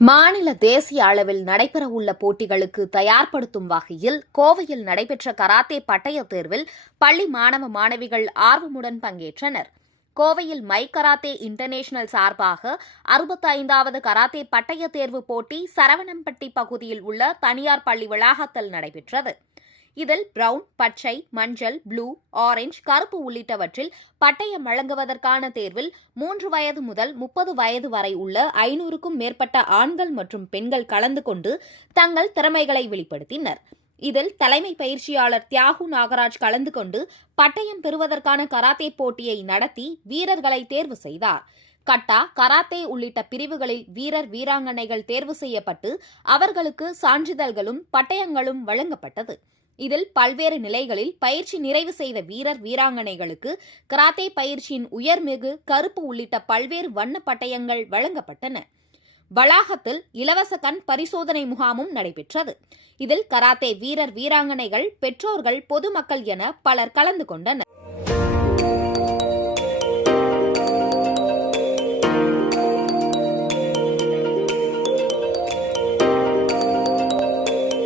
மாநில தேசிய அளவில் நடைபெறவுள்ள போட்டிகளுக்கு தயார்படுத்தும் வகையில் கோவையில் நடைபெற்ற கராத்தே பட்டய தேர்வில் பள்ளி மாணவ மாணவிகள் ஆர்வமுடன் பங்கேற்றனர். கோவையில் மை கராத்தே இன்டர்நேஷனல் சார்பாக 65வது கராத்தே பட்டய தேர்வு போட்டி சரவணம்பட்டி பகுதியில் உள்ள தனியார் பள்ளி வளாகத்தில் நடைபெற்றது. இதில் பிரவுன், பச்சை, மஞ்சள், ப்ளூ, ஆரஞ்சு, கருப்பு உள்ளிட்டவற்றில் பட்டயம் வழங்குவதற்கான தேர்வில் 3 வயது முதல் 30 வயது வரை உள்ள 500க்கும் மேற்பட்ட ஆண்கள் மற்றும் பெண்கள் கலந்து கொண்டு தங்கள் திறமைகளை வெளிப்படுத்தினர். இதில் தலைமை பயிற்சியாளர் தியாகு நாகராஜ் கலந்து கொண்டு பட்டயம் பெறுவதற்கான கராத்தே போட்டியை நடத்தி வீரர்களை தேர்வு செய்தார். கட்டா, கராத்தே உள்ளிட்ட பிரிவுகளில் வீரர் வீராங்கனைகள் தேர்வு செய்யப்பட்டு அவர்களுக்கு சான்றிதழ்களும் பட்டயங்களும் வழங்கப்பட்டது. இதில் பல்வேறு நிலைகளில் பயிற்சி நிறைவு செய்த வீரர் வீராங்கனைகளுக்கு கராத்தே பயிற்சியின் உயர்மிகு கருப்பு உள்ளிட்ட பல்வேறு வண்ண பட்டயங்கள் வழங்கப்பட்டன. வளாகத்தில் இலவச கண் பரிசோதனை முகாமும் நடைபெற்றது. இதில் கராத்தே வீரர் வீராங்கனைகள், பெற்றோர்கள், பொதுமக்கள் என பலர் கலந்து கொண்டனர்.